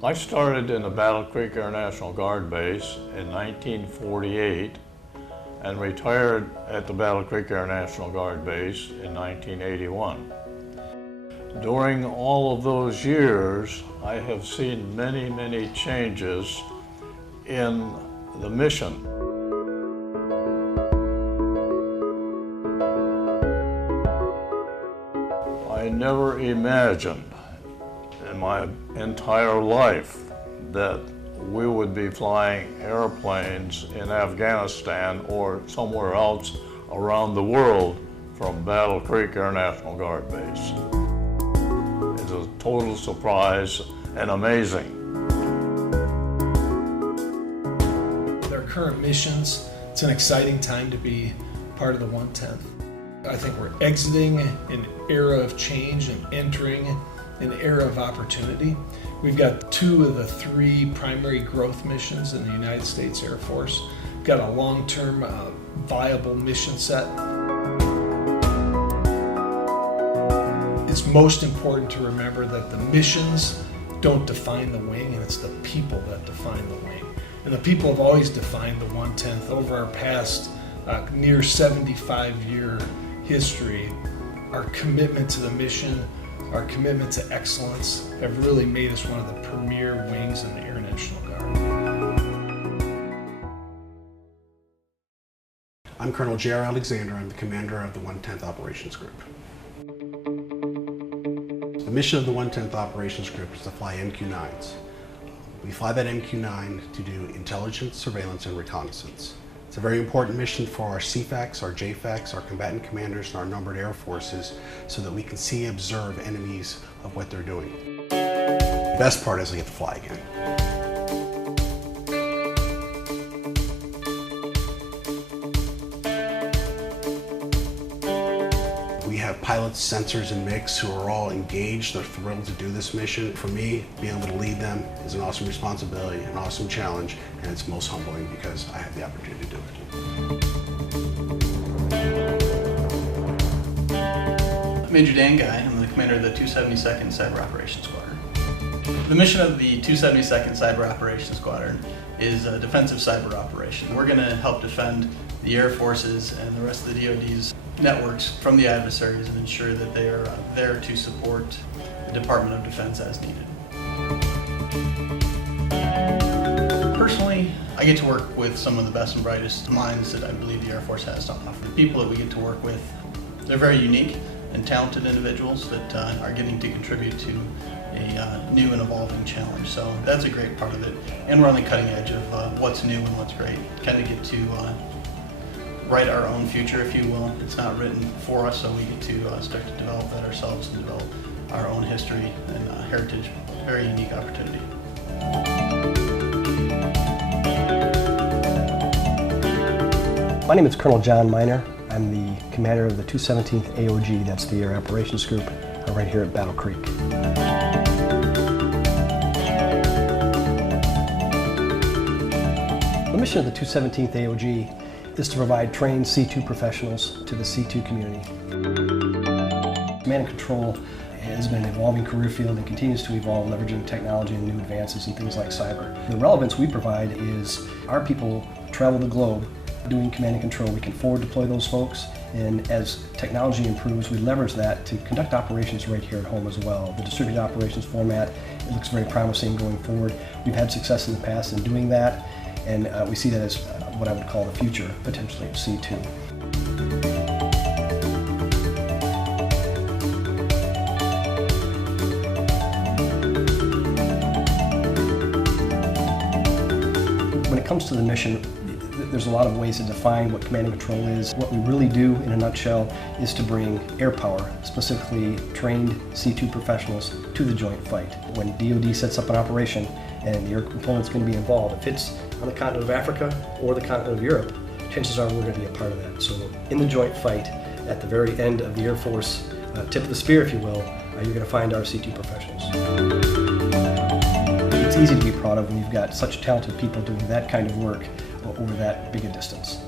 I started in the Battle Creek Air National Guard Base in 1948 and retired at the Battle Creek Air National Guard Base in 1981. During all of those years, I have seen many, many changes in the mission. I never imagined in my entire life that we would be flying airplanes in Afghanistan or somewhere else around the world from Battle Creek Air National Guard Base. It's a total surprise and amazing. Their current missions, it's an exciting time to be part of the 110th. I think we're exiting an era of change and entering an era of opportunity. We've got 2 of the 3 primary growth missions in the United States Air Force. We've got a long-term viable mission set. It's most important to remember that the missions don't define the wing, and it's the people that define the wing. And the people have always defined the 110th over our past near 75-year history. Our commitment to the mission, our commitment to excellence have really made us one of the premier wings in the Air National Guard. I'm Colonel J.R. Alexander. I'm the commander of the 110th Operations Group. The mission of the 110th Operations Group is to fly MQ-9s. We fly that MQ-9 to do intelligence, surveillance, and reconnaissance. It's a very important mission for our CFACs, our JFACs, our combatant commanders, and our numbered air forces so that we can see and observe enemies of what they're doing. The best part is we get to fly again. We have pilots, sensors, and MICs who are all engaged. They're thrilled to do this mission. For me, being able to lead them is an awesome responsibility, an awesome challenge, and it's most humbling because I have the opportunity to do it. Major Dan Guy. I'm the commander of the 272nd Cyber Operations Squadron. The mission of the 272nd Cyber Operations Squadron is a defensive cyber operation. We're going to help defend the Air Force's and the rest of the DoD's networks from the adversaries and ensure that they are there to support the Department of Defense as needed. Personally, I get to work with some of the best and brightest minds that I believe the Air Force has to offer. The people that we get to work with, they're very unique and talented individuals that are getting to contribute to a new and evolving challenge. So that's a great part of it. And we're on the cutting edge of what's new and what's great. Kind of get to write our own future, if you will. It's not written for us, so we get to start to develop that ourselves and develop our own history and heritage. Very unique opportunity. My name is Colonel John Miner. I'm the commander of the 217th AOG, that's the Air Operations Group, right here at Battle Creek. The mission of the 217th AOG is to provide trained C2 professionals to the C2 community. Command and control has been an evolving career field and continues to evolve, leveraging technology and new advances in things like cyber. The relevance we provide is our people travel the globe doing command and control. We can forward deploy those folks, and as technology improves, we leverage that to conduct operations right here at home as well. The distributed operations format, it looks very promising going forward. We've had success in the past in doing that, and we see that as what I would call the future, potentially, of C2. When it comes to the mission, there's a lot of ways to define what command and control is. What we really do, in a nutshell, is to bring air power, specifically trained C2 professionals, to the joint fight. When DoD sets up an operation and the air component's going to be involved, if it's on the continent of Africa or the continent of Europe, chances are we're going to be a part of that. So in the joint fight, at the very end of the Air Force, tip of the spear, if you will, you're going to find our C2 professionals. It's easy to be proud of when you've got such talented people doing that kind of work over that big a distance.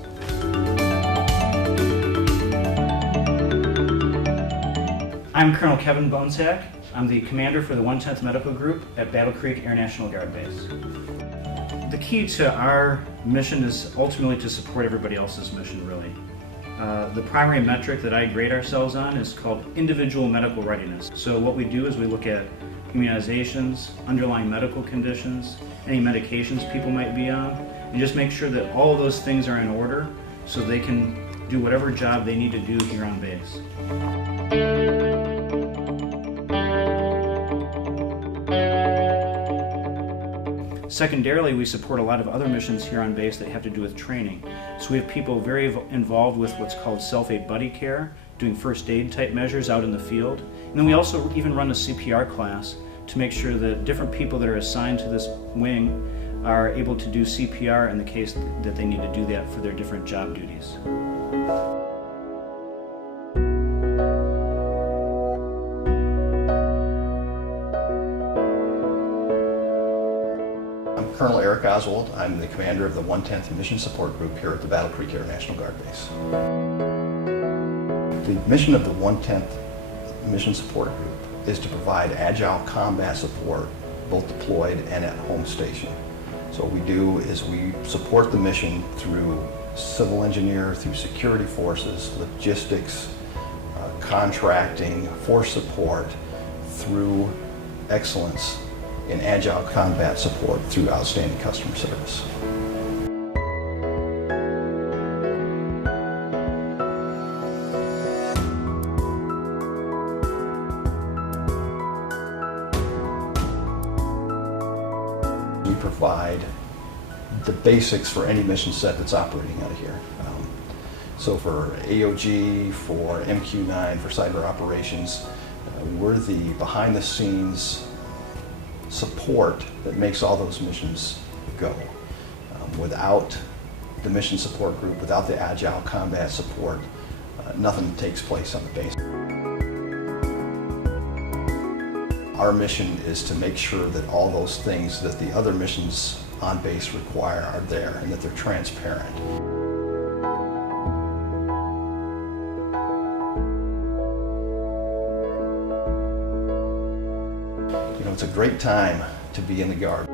I'm Colonel Kevin Bonesack. I'm the commander for the 110th Medical Group at Battle Creek Air National Guard Base. The key to our mission is ultimately to support everybody else's mission, really. The primary metric that I grade ourselves on is called individual medical readiness. So what we do is we look at immunizations, underlying medical conditions, any medications people might be on, and just make sure that all of those things are in order so they can do whatever job they need to do here on base. Secondarily, we support a lot of other missions here on base that have to do with training. So we have people very involved with what's called self-aid buddy care, doing first aid type measures out in the field. And then we also even run a CPR class to make sure that different people that are assigned to this wing are able to do CPR in the case that they need to do that for their different job duties. I'm Colonel Eric Oswald. I'm the commander of the 110th Mission Support Group here at the Battle Creek Air National Guard Base. The mission of the 110th Mission Support Group is to provide agile combat support both deployed and at home station. So what we do is we support the mission through civil engineer, through security forces, logistics, contracting, force support, through excellence in agile combat support through outstanding customer service. We provide the basics for any mission set that's operating out of here. So for AOG, for MQ-9, for cyber operations, we're the behind-the-scenes support that makes all those missions go. Without the mission support group, without the agile combat support, nothing takes place on the base. Our mission is to make sure that all those things that the other missions on base require are there and that they're transparent. You know, it's a great time to be in the Guard.